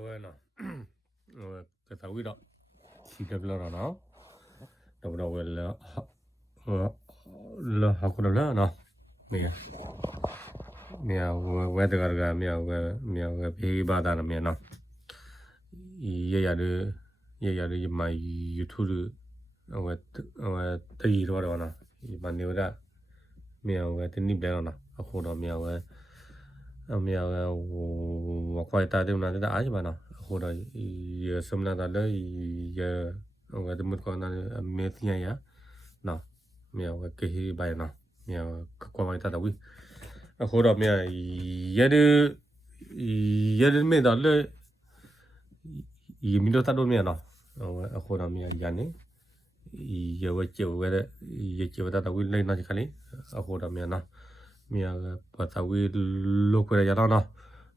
bueno. Que está guiro. Sí que claro, ¿no? Dobro well. La hakuna no. Mira. Mira, we de garga, mira, pe ba da na mira no. Ya ma YouTube we tei ro ro na. Ba ne da. Mira, we te ni ble no. Akho do mira we. Mira we wa kwai ta de na da ai ba na. Akho do ye somna da le ye we de mut ko na me tian ya. No. Mira we ke hi ba na. Mira kwa mai ta da wi. Akho do mira ye de me da le ye mi do ta do mira no. Akho do mira ya ni. Ye we che we de ye che ta da wi le na ka ni. Akho do mira na. Mira pa ta wi lo ko ya na.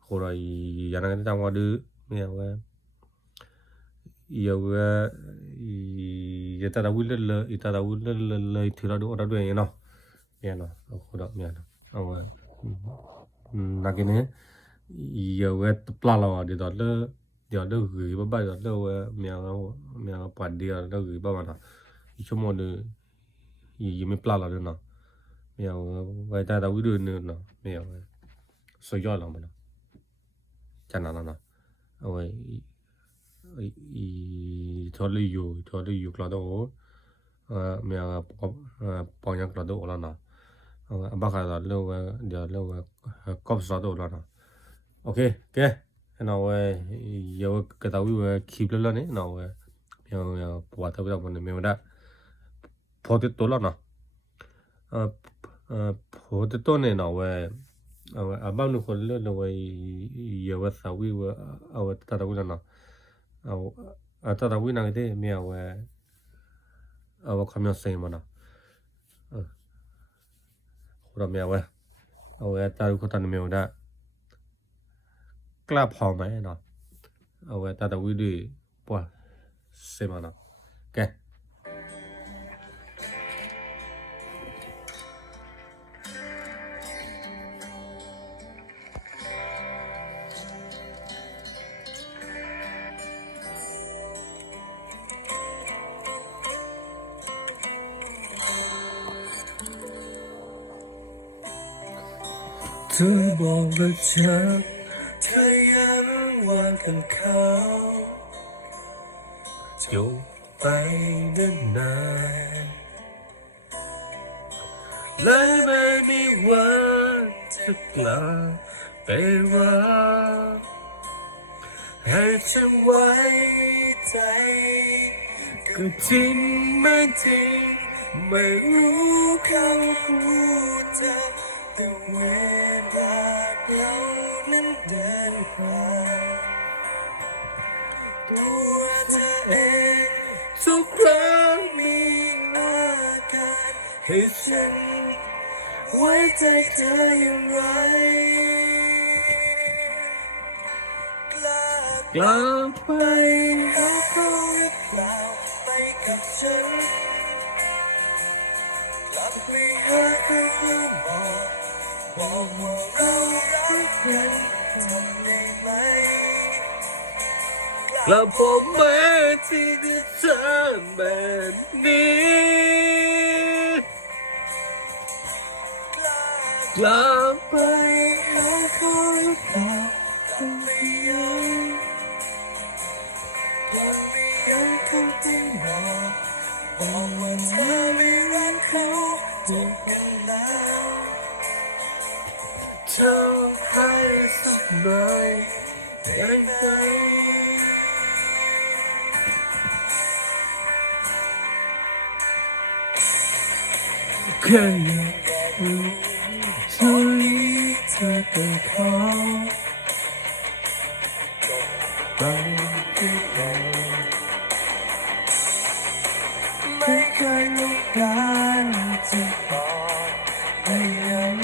Akho do ya na ta wa de mira we ye ta da wi le ta da wi le thi ra do da do ye no. Mira no. Akho do mira no. Na cái này giờ cái pla là đi đó là giờ đó gửi bao bao đó mèo quản đi đó gửi bao mà cho mọi người gì mới pla là được nào mèo người ta đâu có được nữa mèo soi gió lòng mà nó chẳng nào nào rồi thôi đi dù là đâu mèo bao nhiêu là đâu là nào bác là lâu giờ lâu cóp sáu độ là nào ok nào giờ cái tàu keep lên đấy nào giờ quả tàu bây giờ mình đã phô tiếp tốt lắm nào phô tiếp tốt này nào bao nhiêuคนlên nào giờ tàu ta tàu nào ta tàu nào cái đấy mình không nhận xem mà nào rồi mình ta có thể mình đãกล้าพอไหมเนาะเอาไว้แต่วิดีป่ะเสมาเนาะแกเธอบอกว่าฉันว่ากันเขาอยู่ไปนานๆเลยไม่มีวันจะกลับไปรักให้ฉันไว้ใจก็จริงไม่จริงไม่รู้เขาพูดจะแต่เวลาเรานั้นเดินผ่านตัวเธอเองทุกครั้งมีอาการให้ฉันไว้ใจเธออย่างไรกลับไปหาเขาหรือเปล่าไปกับฉันกลับไปหาเขาบอกว่าเรารักกันทำได้ไหมแล้วผมแม้ที่จะเจอแบบนี้กลับไปหาเขาหรือเปล่าต้องไม่ยังเขาต้องบอกว่าเธอไม่รักเขาจะเป็นแล้วเธอให้สักหน่อยได้ไหมแค่อยากรู้ช่วยเธอเป็นเขาไปที่ไหนไม่เคยรู้การจะบอกไม่ยัง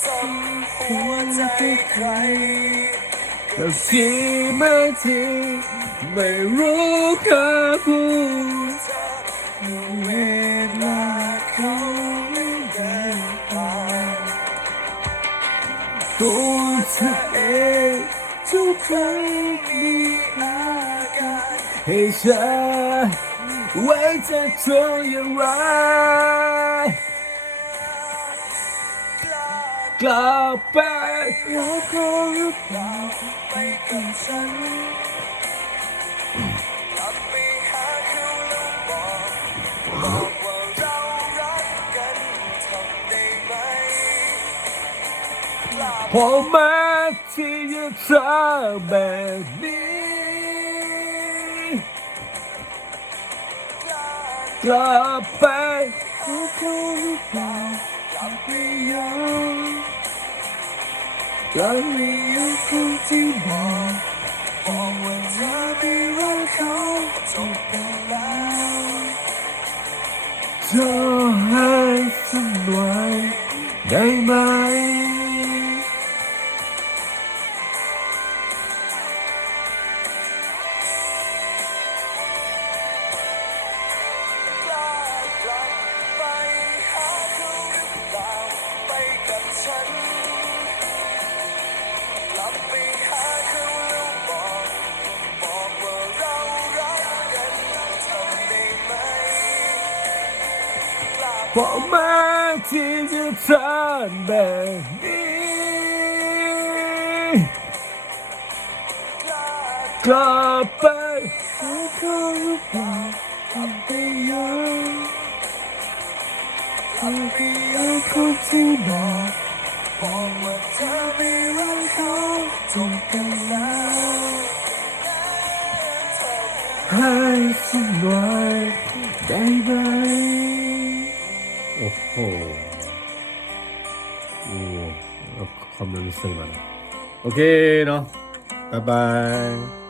ซ้ำหัวใจใครกับที่ไม่จริงไม่รู้ค่าพูดเวลาเขาเดินผ่านตัวเธอเอง ทุกครั้งมีอาการให้ฉันไว้จะทนอย่างไรกลับไปรักเขาหรือเปล่าไปกับฉันกลับไปหาเขาแล้วบอกว่าเรารักกันทำได้ไหมพอมาที่จะทำแบบนี้กลับไปหาเขาหรือเปล่ากลับไปยังกลับไปยังคนที่บอกว่าเธอไม่รักเขาจบไปแล้วเธอให้สักหน่อยได้ไหมพอมาที่จะทำแบบนี้กลับไปหาเขาหรือเปล่ากลับไปยังกลับไปยังคนที่บอกว่าเธอไม่รักเขาจบกันแล้วให้สักหน่อยได้ไหมโอ้โหโอ้คอมเมนต์ซึ้งมากโอเคเนาะบ๊ายบาย